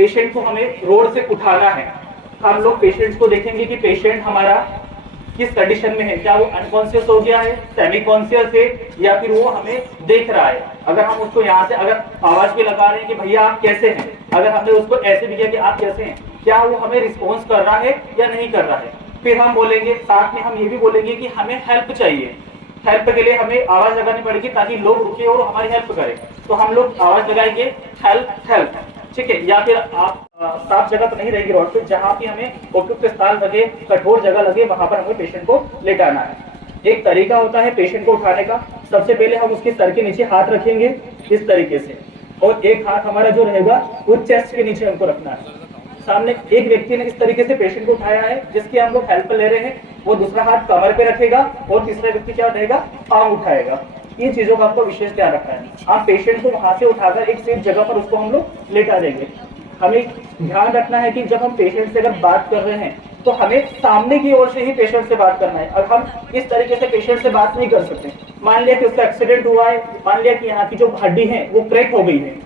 Patient को हमें road से उठाना है, हम लोग पेशेंट को देखेंगे कि पेशेंट हमारा किस कंडीशन में है, क्या वो अनकॉन्शियस हो गया है, सेमी कॉन्शियस है, या फिर वो हमें देख रहा है। अगर हम उसको यहाँ से अगर आवाज भी लगा रहे हैं कि भैया आप कैसे हैं, अगर हमने उसको ऐसे भी किया कि आप कैसे हैं, क्या वो हमें रिस्पॉन्स कर रहा है या नहीं कर रहा है। फिर हम बोलेंगे, साथ में हम ये भी बोलेंगे कि हमें हेल्प चाहिए, हेल्प के लिए हमें आवाज लगानी पड़ेगी ताकि लोग रुके और हमारी हेल्प करें। तो हम लोग आवाज लगाएंगे हेल्प हेल्प, ठीक है। या फिर आप साफ जगह तो नहीं रहेगी रोड पे, जहाँ भी हमें उपयुक्त स्थान लगे, कठोर जगह लगे, वहां पर हमें पेशेंट को लेटाना है। एक तरीका होता है पेशेंट को उठाने का, सबसे पहले हम उसके सर के नीचे हाथ रखेंगे इस तरीके से, और एक हाथ हमारा जो रहेगा वो चेस्ट के नीचे हमको रखना है। सामने एक व्यक्ति ने इस तरीके से पेशेंट को उठाया है जिसकी हम लोग हेल्प ले रहे हैं, वो दूसरा हाथ कमर पे रखेगा और तीसरा व्यक्ति क्या रहेगा, पाँव उठाएगा। इन चीजों का आपको विशेष ध्यान रखना है। आप पेशेंट को वहां से उठाकर एक सेफ जगह पर उसको हम लोग लेटा देंगे। हमें ध्यान रखना है कि जब हम पेशेंट से अगर बात कर रहे हैं तो हमें सामने की ओर से ही पेशेंट से बात करना है, और हम इस तरीके से पेशेंट से बात नहीं कर सकते। मान लिया कि उसका एक्सीडेंट हुआ है, मान लिया कि यहाँ की जो हड्डी है वो क्रैक हो गई है,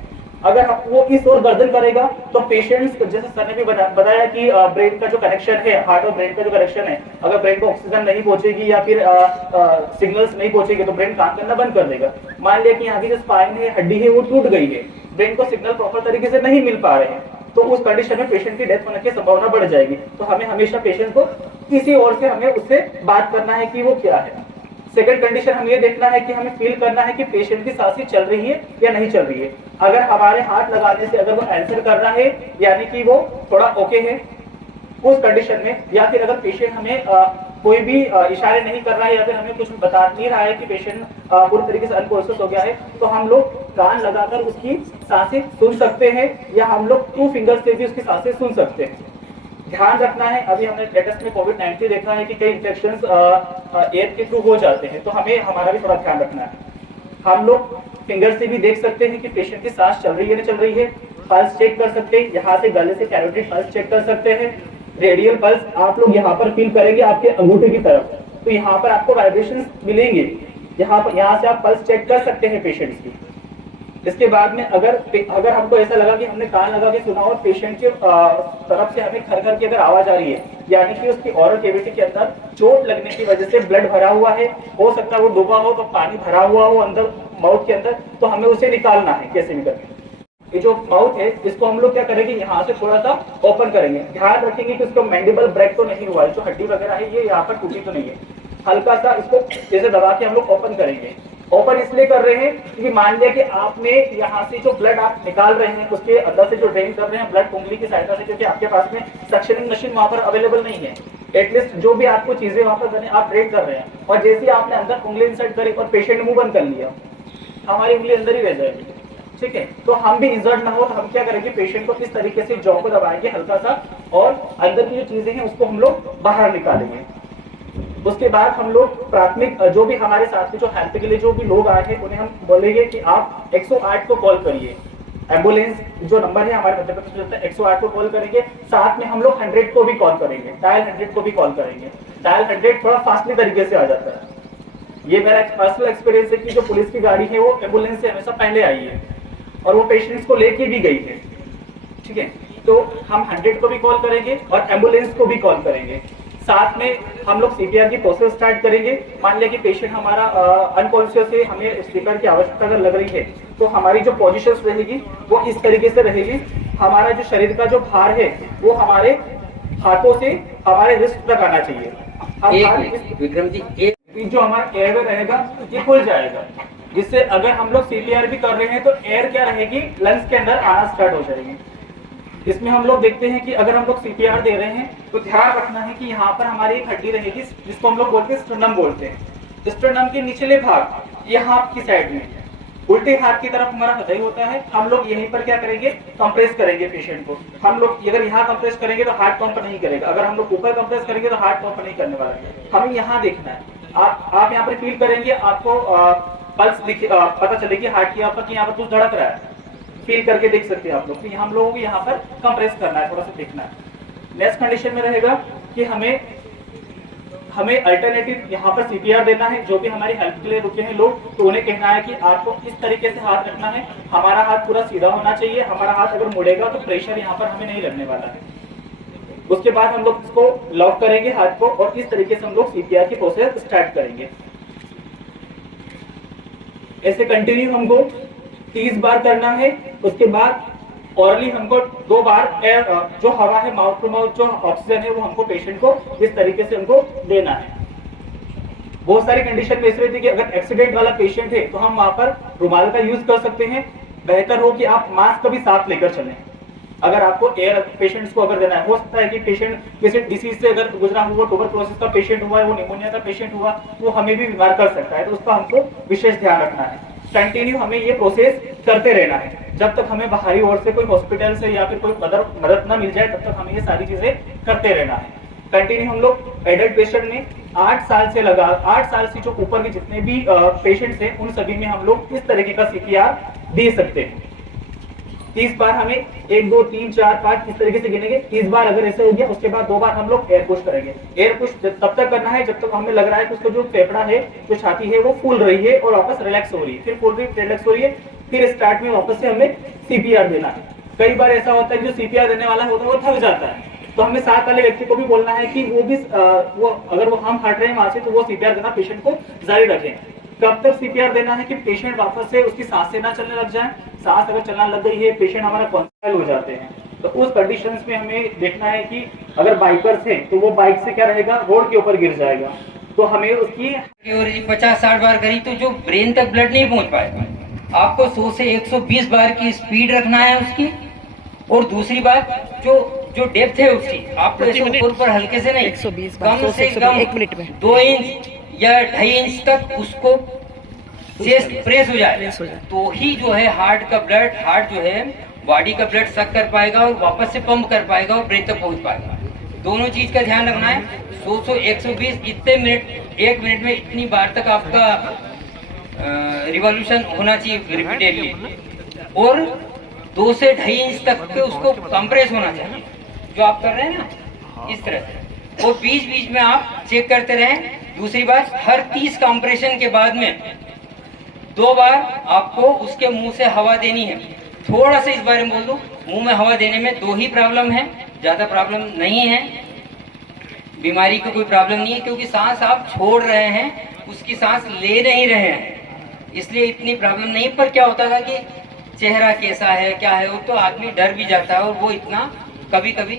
अगर वो इस ओर गर्दन करेगा तो पेशेंट्स, जैसे सर ने भी बताया कि ब्रेन का जो कनेक्शन है, हार्ट और ब्रेन का जो कनेक्शन है, अगर ब्रेन को ऑक्सीजन नहीं पहुंचेगी या फिर सिग्नल्स नहीं पहुंचेगी तो ब्रेन काम करना बंद कर देगा। मान लिया कि यहाँ की जो स्पाइन है, हड्डी है, वो टूट गई है, ब्रेन को सिग्नल प्रॉपर तरीके से नहीं मिल पा रहे हैं, तो उस कंडीशन में पेशेंट की डेथ होने की संभावना बढ़ जाएगी। तो हमें हमेशा पेशेंट को किसी ओर से हमें उससे बात करना है कि वो क्या है। सेकंड कंडीशन हम ये देखना है कि हमें फील करना है कि पेशेंट की सांसें चल रही है या नहीं चल रही है। अगर हमारे हाथ लगाने से अगर वो आंसर कर रहा है यानी कि वो थोड़ा ओके है उस कंडीशन में, या फिर अगर पेशेंट हमें कोई भी इशारे नहीं कर रहा है या फिर हमें कुछ बता नहीं रहा है कि पेशेंट पूरी तरीके से अनकॉन्शियस हो गया है, तो हम लोग कान लगाकर उसकी सांसें सुन सकते हैं, या हम लोग 2 फिंगर से भी उसकी सांसें सुन सकते हैं। ध्यान रखना है, अभी हमने लेटेस्ट में कोविड-19 देखा है कि कई इन्फेक्शंस एयर के थ्रू हो जाते हैं, तो हमें हमारा भी थोड़ा ध्यान रखना है। हम लोग फिंगर से भी देख सकते हैं कि पेशेंट की सांस चल रही है नहीं चल रही है, पल्स चेक कर सकते हैं, यहाँ से गले से कैरोटिड पल्स चेक कर सकते हैं। रेडियल पल्स आप लोग यहाँ पर फील करेंगे आपके अंगूठे की तरफ, तो यहाँ पर आपको वाइब्रेशंस मिलेंगे, यहाँ से आप पल्स चेक कर सकते हैं पेशेंट्स की। इसके बाद में अगर हमको ऐसा लगा कि हमने कान लगा के सुना और पेशेंट के तरफ से हमें खर खर की अगर आवाज आ रही है, यानी कि उसकी ओरल कैविटी के अंदर चोट लगने की वजह से ब्लड भरा हुआ है, हो सकता है वो डूबा हो तो पानी भरा हुआ हो अंदर माउथ के अंदर, तो हमें उसे निकालना है कैसे भी करके। ये जो माउथ है इसको हम लोग क्या करेंगे, यहाँ से थोड़ा सा ओपन करेंगे, ध्यान रखेंगे कि उसको मैंडिबल ब्रेक तो नहीं हुआ है, जो हड्डी वगैरह है ये यहाँ पर टूटी तो नहीं है, हल्का सा इसको जैसे दबा के हम लोग ओपन करेंगे। ओपन इसलिए कर रहे हैं क्योंकि मान लिया कि आपने यहाँ से जो ब्लड आप निकाल रहे हैं उसके अंदर से जो ड्रेन कर रहे हैं ब्लड उंगली की सहायता से, क्योंकि आपके पास में सक्शनिंग मशीन वहां पर अवेलेबल नहीं है, एटलीस्ट जो भी आपको चीजें वहां पर करनी आप ड्रेन कर रहे हैं, और जैसे ही आपने अंदर उंगली इंसर्ट करी और पेशेंट मुंह बंद कर लिया, हमारी उंगली अंदर ही रह जाएगी, ठीक है। तो हम भी इंजर्ड ना हो तो हम क्या करेंगे, पेशेंट को इस तरीके से जॉ को दबाएंगे हल्का सा, और अंदर की जो चीजें हैं उसको हम लोग बाहर निकालेंगे। उसके बाद हम लोग प्राथमिक जो भी हमारे साथ में जो हेल्प के लिए जो भी लोग आए हैं उन्हें हम बोलेंगे कि आप 108 को कॉल करिए, एम्बुलेंस जो नंबर है हमारे मध्य प्रदेश में 108 को कॉल करेंगे, साथ में हम लोग 100 को भी कॉल करेंगे, डायल 100 को भी कॉल करेंगे। डायल 100 थोड़ा फास्टली तरीके से आ जाता है, ये मेरा पर्सनल एक्सपीरियंस है कि जो पुलिस की गाड़ी है वो एम्बुलेंस से हमेशा पहले आई है और वो पेशेंट्स को लेके भी गई है, ठीक है। तो हम 100 को भी कॉल करेंगे और एम्बुलेंस को भी कॉल करेंगे, साथ में हम लोग सीपीआर की प्रोसेस स्टार्ट करेंगे। मान लिया कि पेशेंट हमारा अनकॉन्शियस है, हमें सीपीआर की आवश्यकता अगर लग रही है तो हमारी जो पोजीशंस रहेगी वो इस तरीके से रहेगी, हमारा जो शरीर का जो भार है वो हमारे हाथों से हमारे रिस्ट तक आना चाहिए। विक्रम जी, जो हमारा एयरवे रहेगा ये खुल जाएगा, जिससे अगर हम लोग सीपीआर भी कर रहे हैं तो एयर क्या रहेगी, लंग्स के अंदर आना स्टार्ट हो जाएगी। इसमें हम लोग देखते हैं कि अगर हम लोग सीपीआर दे रहे हैं तो ध्यान रखना है कि यहाँ पर हमारी एक हड्डी रहेगी जिसको हम लोग बोलते हैं स्टर्नम बोलते हैं। स्टर्नम के निचले भाग यहाँ की साइड में उल्टे हाथ की तरफ हमारा हृदय होता है, हम लोग यहीं पर क्या करेंगे, कंप्रेस करेंगे पेशेंट को। हम लोग अगर यहाँ कंप्रेस करेंगे तो हार्ट पंप नहीं करेगा, अगर हम लोग ऊपर कंप्रेस करेंगे तो हार्ट पंप नहीं करने वाला है। हमें यहाँ देखना है, आप यहाँ पर फील करेंगे, आपको पल्स पता चलेगी हार्ट की यहाँ पर कि यहाँ पर कुछ धड़क रहा है, फील करके देख सकते हैं आप लोग। तो हम लोगों को यहाँ पर कंप्रेस करना है, थोड़ा सा देखना है। नेक्स्ट कंडीशन में रहेगा कि हमें हमें अल्टरनेटिव यहाँ पर सीपीआर देना है। जो भी हमारी हेल्प के लिए रुके हैं लोग, तो उन्हें कहना है कि आपको इस तरीके से हाथ रखना है, हमारा हाथ पूरा सीधा होना चाहिए, हमारा हाथ अगर मुड़ेगा तो प्रेशर यहाँ पर हमें नहीं लगने वाला है। उसके बाद हम लोग इसको लॉक करेंगे हाथ को, और इस तरीके से हम लोग सीपीआर की प्रोसेस स्टार्ट करेंगे। ऐसे कंटिन्यू हमको 30 बार करना है। उसके बाद ऑरली हमको 2 बार एयर जो हवा है, माउथ टू माउथ जो ऑक्सीजन है, वो हमको पेशेंट को इस तरीके से हमको देना है। बहुत सारी कंडीशन में ऐसी रहती है कि अगर एक्सीडेंट वाला पेशेंट है तो हम वहां पर रुमाल का यूज कर सकते हैं। बेहतर हो कि आप मास्क का भी साथ लेकर चलें। अगर आपको एयर पेशेंट्स को अगर देना है, हो सकता है कि पेशेंट किसी डिसीज से अगर गुजरा हुआ, ट्यूबरकुलोसिस का पेशेंट हुआ है, वो निमोनिया का पेशेंट हुआ, वो हमें भी बीमार कर सकता है, तो उसका हमको विशेष ध्यान रखना है। कंटिन्यू हमें ये प्रोसेस करते रहना है जब तक हमें बाहरी ओर से कोई हॉस्पिटल से या फिर कोई मदद ना मिल जाए, तब तक हमें ये सारी चीजें करते रहना है। कंटिन्यू हम लोग एडल्ट पेशेंट में 8 साल से जो ऊपर के जितने भी पेशेंट्स हैं, उन सभी में हम लोग इस तरीके का सीपीआर दे सकते हैं। 30 बार हमें 1 2 3 4 5 इस तरीके से गिनेंगे। 30 बार अगर ऐसे हो गया, उसके बाद 2 बार हम लोग एयर पुश करेंगे। एयर पुश तब तक करना है जब तक हमें लग रहा है कि उसका जो फेफड़ा है, जो छाती है, वो फूल रही है और वापस रिलैक्स हो रही है। फिर फूल रही, रिलैक्स हो रही है, फिर स्टार्ट में वापस से हमें सीपीआर देना है। कई बार ऐसा होता है कि जो सीपीआर देने वाला होता है वो थक जाता है, तो हमें साथ वाले व्यक्ति को भी बोलना है कि वो भी अगर वो हम हट रहे हैं वहां से, तो वो सीपीआर देना पेशेंट को जारी रखें। कब तक सीपीआर देना है कि पेशेंट वापस से उसकी सांसें ना चलने लग जाए। सांस अगर चलना लग गई है, पेशेंट हमारा कॉन्शियस हो जाते हैं, तो उस कंडीशंस में हमें देखना है कि अगर बाइकर्स हैं तो वो बाइक से क्या रहेगा, रोड के ऊपर गिर जाएगा, तो हमें उसकी 50-60 बार करी तो जो ब्रेन तक ब्लड नहीं पहुंच पाएगा। आपको 100 से 120 बार की स्पीड रखना है उसकी। और दूसरी बात, जो डेप्थ है उसकी, आपको ऐसे ऊपर हल्के से नहीं, 120 कम से कम 1 मिनट में 2 इंच या 2.5 इंच तक उसको चेस्ट प्रेस हो जाए, तो ही जो है हार्ट जो है बॉडी का ब्लड सक कर पाएगा और वापस से पंप कर पाएगा और ब्रेन तक पहुंच पाएगा। दोनों चीज का ध्यान रखना है। 100 120 इतने मिनट, 1 मिनट में इतनी बार तक आपका रिवॉल्यूशन होना चाहिए रिपीटेडली, और 2 से 2.5 इंच तक पे उसको कंप्रेस होना चाहिए, जो आप कर रहे हैं ना इस तरह से। और बीच बीच में आप चेक करते रहें। दूसरी बात, हर 30 कंप्रेशन के बाद में 2 बार आपको उसके मुंह से हवा देनी है। थोड़ा सा इस बारे में बोल दूं, मुंह में हवा देने में 2 ही प्रॉब्लम है, ज्यादा प्रॉब्लम नहीं है। बीमारी की कोई प्रॉब्लम नहीं है, क्योंकि सांस आप छोड़ रहे हैं, उसकी सांस ले नहीं रहे हैं, इसलिए इतनी प्रॉब्लम नहीं। पर क्या होता था कि चेहरा कैसा है क्या है, वो तो आदमी डर भी जाता है, और वो इतना कभी कभी